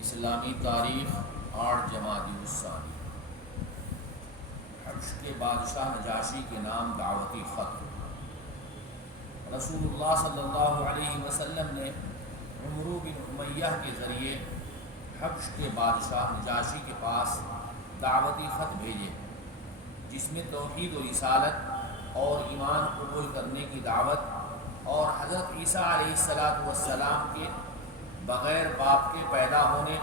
اسلامی تاریخ 8 جمادی الثانی۔ حبش کے بادشاہ نجاشی کے نام دعوتی خط۔ رسول اللہ صلی اللہ علیہ وسلم نے عمرو بن امیہ کے ذریعے حبش کے بادشاہ نجاشی کے پاس دعوتی خط بھیجے، جس میں توحید و رسالت اور ایمان قبول کرنے کی دعوت اور حضرت عیسیٰ علیہ السلام کے بغیر باپ کے پیدا ہونے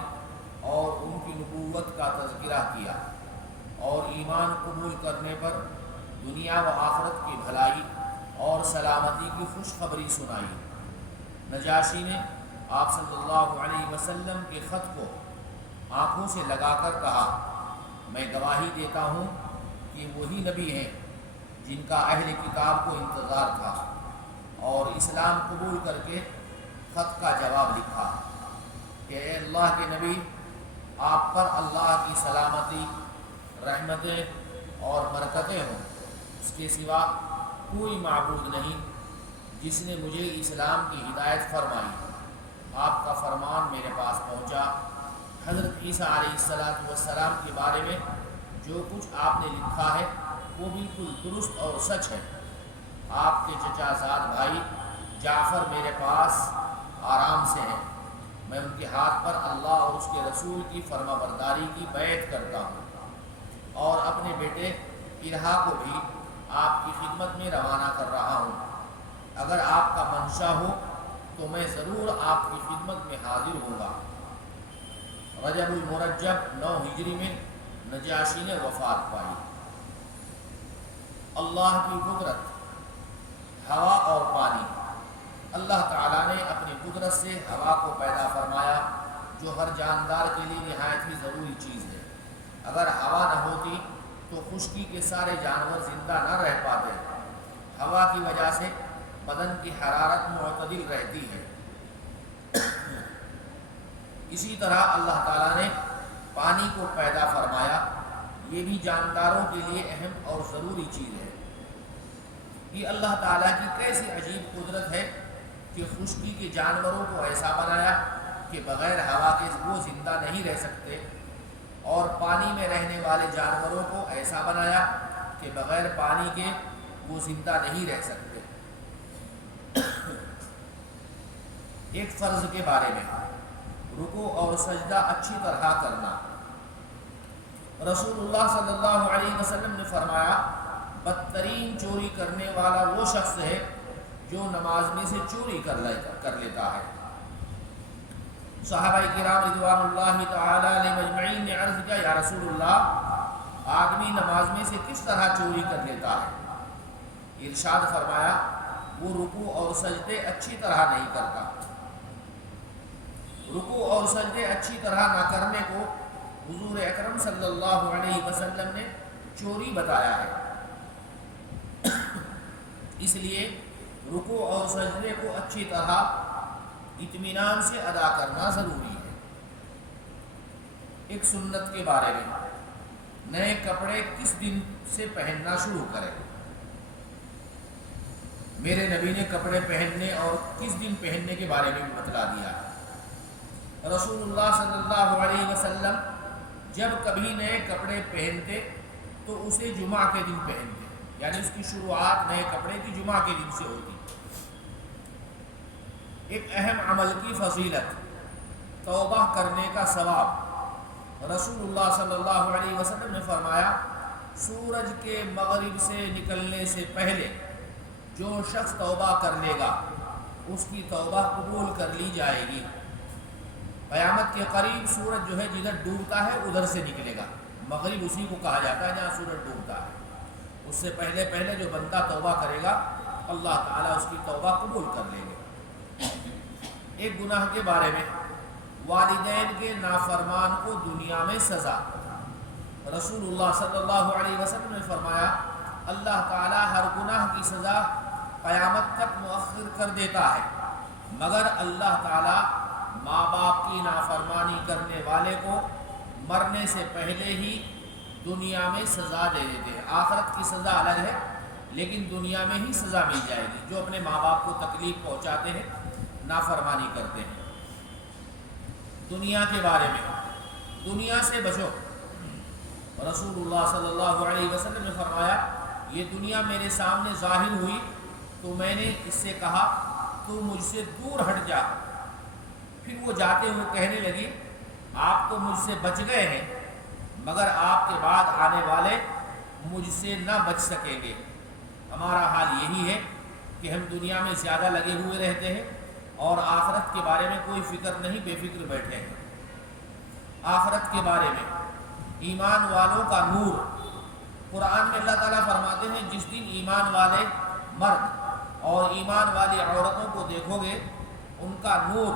اور ان کی نبوت کا تذکرہ کیا، اور ایمان قبول کرنے پر دنیا و آخرت کی بھلائی اور سلامتی کی خوشخبری سنائی۔ نجاشی نے آپ صلی اللہ علیہ وسلم کے خط کو آنکھوں سے لگا کر کہا، میں گواہی دیتا ہوں کہ وہی نبی ہیں جن کا اہل کتاب کو انتظار تھا، اور اسلام قبول کر کے خط کا جواب لکھا کہ اے اللہ کے نبی، آپ پر اللہ کی سلامتی، رحمتیں اور برکتیں ہوں۔ اس کے سوا کوئی معبود نہیں جس نے مجھے اسلام کی ہدایت فرمائی۔ آپ کا فرمان میرے پاس پہنچا۔ حضرت عیسیٰ علیہ السلام کے بارے میں جو کچھ آپ نے لکھا ہے وہ بالکل درست اور سچ ہے۔ آپ کے چچا زاد بھائی جعفر میرے پاس آرام سے ہیں، میں ان کے ہاتھ پر اللہ اور اس کے رسول کی فرما برداری کی بیعت کرتا ہوں، اور اپنے بیٹے طلحہ کو بھی آپ کی خدمت میں روانہ کر رہا ہوں۔ اگر آپ کا منشا ہو تو میں ضرور آپ کی خدمت میں حاضر ہوں گا۔ رجب المرجب 9 ہجری میں نجاشی نے وفات پائی۔ اللہ کی قدرت، ہوا اور پانی۔ اللہ تعالیٰ نے اپنی قدرت سے ہوا کو پیدا فرمایا، جو ہر جاندار کے لیے نہایت ہی ضروری چیز ہے۔ اگر ہوا نہ ہوتی تو خشکی کے سارے جانور زندہ نہ رہ پاتے۔ ہوا کی وجہ سے بدن کی حرارت معتدل رہتی ہے۔ اسی طرح اللہ تعالیٰ نے پانی کو پیدا فرمایا، یہ بھی جانداروں کے لیے اہم اور ضروری چیز ہے۔ یہ اللہ تعالیٰ کی کیسی عجیب قدرت ہے کہ خشکی کے جانوروں کو ایسا بنایا کہ بغیر ہوا کے وہ زندہ نہیں رہ سکتے، اور پانی میں رہنے والے جانوروں کو ایسا بنایا کہ بغیر پانی کے وہ زندہ نہیں رہ سکتے۔ ایک فرض کے بارے میں، رکوع اور سجدہ اچھی طرح کرنا۔ رسول اللہ صلی اللہ علیہ وسلم نے فرمایا، بدترین چوری کرنے والا وہ شخص ہے جو نماز میں سے چوری کر لیتا ہے۔ صحابہ کرام رضوان اللہ تعالی علیہ مجمعین نے عرض کیا، یا رسول اللہ، آدمی نماز میں سے کس طرح چوری کر لیتا ہے؟ ارشاد فرمایا، وہ رکوع اور سجدے اچھی طرح نہیں کرتا۔ رکوع اور سجدے اچھی طرح نہ کرنے کو حضور اکرم صلی اللہ علیہ وسلم نے چوری بتایا ہے۔ اس لیے رکوع اور سجدے کو اچھی طرح اطمینان سے ادا کرنا ضروری ہے۔ ایک سنت کے بارے میں، نئے کپڑے کس دن سے پہننا شروع کریں؟ میرے نبی نے کپڑے پہننے اور کس دن پہننے کے بارے میں بھی بتلا دیا ہے۔ رسول اللہ صلی اللہ علیہ وسلم جب کبھی نئے کپڑے پہنتے تو اسے جمعہ کے دن پہنتے، یعنی اس کی شروعات نئے کپڑے کی جمعہ کے دن سے ہوتی۔ ایک اہم عمل کی فضیلت، توبہ کرنے کا ثواب۔ رسول اللہ صلی اللہ علیہ وسلم نے فرمایا، سورج کے مغرب سے نکلنے سے پہلے جو شخص توبہ کر لے گا اس کی توبہ قبول کر لی جائے گی۔ قیامت کے قریب سورج جو ہے جدھر ڈوبتا ہے ادھر سے نکلے گا۔ مغرب اسی کو کہا جاتا ہے جہاں سورج ڈوبتا ہے۔ اس سے پہلے جو بندہ توبہ کرے گا اللہ تعالیٰ اس کی توبہ قبول کر لیں گے۔ ایک گناہ کے بارے میں، والدین کے نافرمان کو دنیا میں سزا۔ رسول اللہ صلی اللہ علیہ وسلم نے فرمایا، اللہ تعالیٰ ہر گناہ کی سزا قیامت تک مؤخر کر دیتا ہے، مگر اللہ تعالیٰ ماں باپ کی نافرمانی کرنے والے کو مرنے سے پہلے ہی دنیا میں سزا دے دیتے ہیں۔ آخرت کی سزا الگ ہے، لیکن دنیا میں ہی سزا مل جائے گی۔ جو اپنے ماں باپ کو تکلیف پہنچاتے ہیں، نافرمانی کرتے ہیں۔ دنیا کے بارے میں، دنیا سے بچو۔ رسول اللہ صلی اللہ علیہ وسلم نے فرمایا یہ دنیا میرے سامنے ظاہر ہوئی تو میں نے اس سے کہا تو مجھ سے دور ہٹ جا۔ پھر وہ جاتے ہوئے کہنے لگی آپ تو مجھ سے بچ گئے ہیں مگر آپ کے بعد آنے والے مجھ سے نہ بچ سکیں گے۔ ہمارا حال یہی ہے کہ ہم دنیا میں زیادہ لگے ہوئے رہتے ہیں اور آخرت کے بارے میں کوئی فکر نہیں، بے فکر بیٹھے ہیں۔ آخرت کے بارے میں ایمان والوں کا نور، قرآن میں اللہ تعالیٰ فرماتے ہیں جس دن ایمان والے مرد اور ایمان والی عورتوں کو دیکھو گے ان کا نور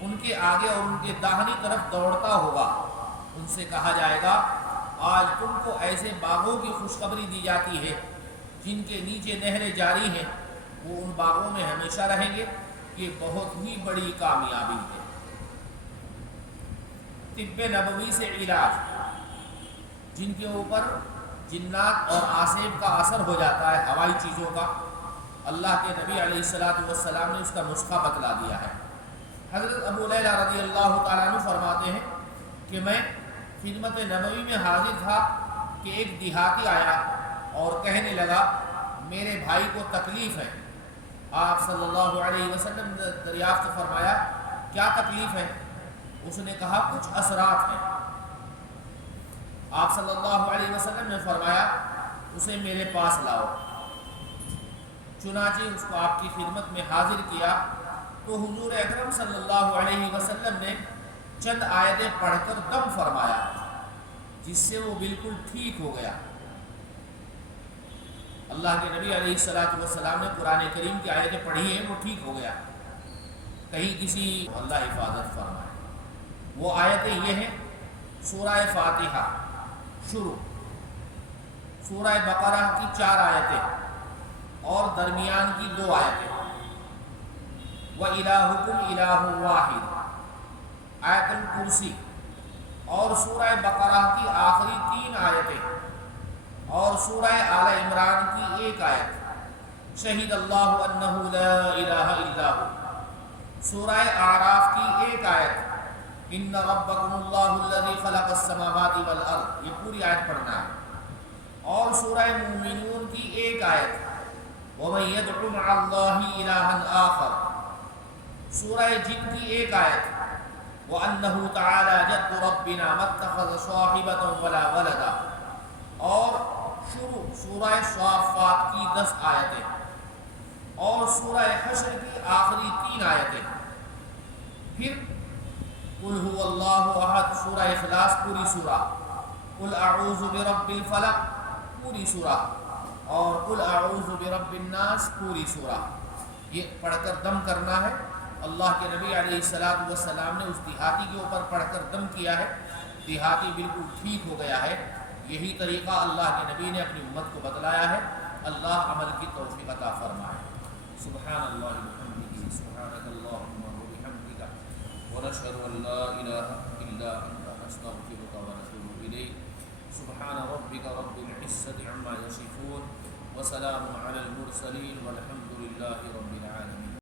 ان کے آگے اور ان کے داہنی طرف دوڑتا ہوگا۔ ان سے کہا جائے گا آج تم کو ایسے باغوں کی خوشخبری دی جاتی ہے جن کے نیچے نہریں جاری ہیں، وہ ان باغوں میں ہمیشہ رہیں گے۔ یہ بہت ہی بڑی کامیابی ہے۔ طب نبوی سے علاج، جن کے اوپر جنات اور آسیب کا اثر ہو جاتا ہے، ہوائی چیزوں کا، اللہ کے نبی علیہ السلام نے اس کا نسخہ بتلا دیا ہے۔ حضرت ابو لیلہ رضی اللہ تعالیٰ عنہ فرماتے ہیں کہ میں خدمت نبوی میں حاضر تھا کہ ایک دیہاتی آیا اور کہنے لگا میرے بھائی کو تکلیف ہے۔ آپ صلی اللہ علیہ وسلم نے دریافت فرمایا کیا تکلیف ہے؟ اس نے کہا کچھ اثرات ہیں۔ آپ صلی اللہ علیہ وسلم نے فرمایا اسے میرے پاس لاؤ۔ چنانچہ اس کو آپ کی خدمت میں حاضر کیا تو حضور اکرم صلی اللہ علیہ وسلم نے چند آیتیں پڑھ کر دم فرمایا جس سے وہ بالکل ٹھیک ہو گیا۔ اللہ کے نبی علیہ السلام نے قرآن کریم کی آیتیں پڑھی ہیں، وہ ٹھیک ہو گیا۔ کہیں کسی اللہ حفاظت فرمائے۔ وہ آیتیں یہ ہیں سورہ فاتحہ شروع، سورہ بقرہ کی 4 آیتیں اور درمیان کی 2 آیتیں، وَإِلَٰهُكُمْ إِلَٰهٌ وَاحِدٌ آیت الکرسی، اور سورہ بقرہ کی آخری 3 آیتیں اور سورہ آل عمران کی 1 آیت، شہید اللہ انہ لا الہ الا ہو، سورہ اعراف کی 1 آیت، ان ربکم اللہ الذی خلق السماوات والارض، یہ پوری آیت پڑھنا ہے، اور سورہ مومنون کی 1 آیت، ومن يدع مع اللہ الہا آخر، سورہ جن کی 1 آیت، وَأَنَّهُ تَعَالَى جَدُّ رَبِّنَا مَا اتَّخَذَ صَاحِبَةً وَلَا وَلَدًا، اور شروع سورہ صافات کی 10 آیتیں اور سورہ حشر کی آخری 3 آیتیں، پھر قُلْ هُوَ اللَّهُ أَحَدٌ سورہ اخلاص پوری سورہ، قُلْ أَعُوذُ بِرَبِّ الْفَلَقِ پوری سورہ، اور قُلْ أَعُوذُ بِرَبِّ النَّاسِ پوری سورہ۔ یہ پڑھ کر دم کرنا ہے۔ اللہ کے نبی علیہ السلام نے اس دیہاتی کے اوپر پڑھ کر دم کیا ہے، دیہاتی بالکل ٹھیک ہو گیا ہے۔ یہی طریقہ اللہ کے نبی نے اپنی امت کو بتلایا ہے۔ اللہ عمل کی توفیق عطا فرمائے۔ سبحان اللہ وبحمدہ، سبحانک اللہم وبحمدک، ونشہد ان لا الہ الا انت، نستغفرک ونتوب الیک۔ سبحان ربک رب العزة عما یصفون، وسلام علی المرسلین، والحمد للہ رب العالمین۔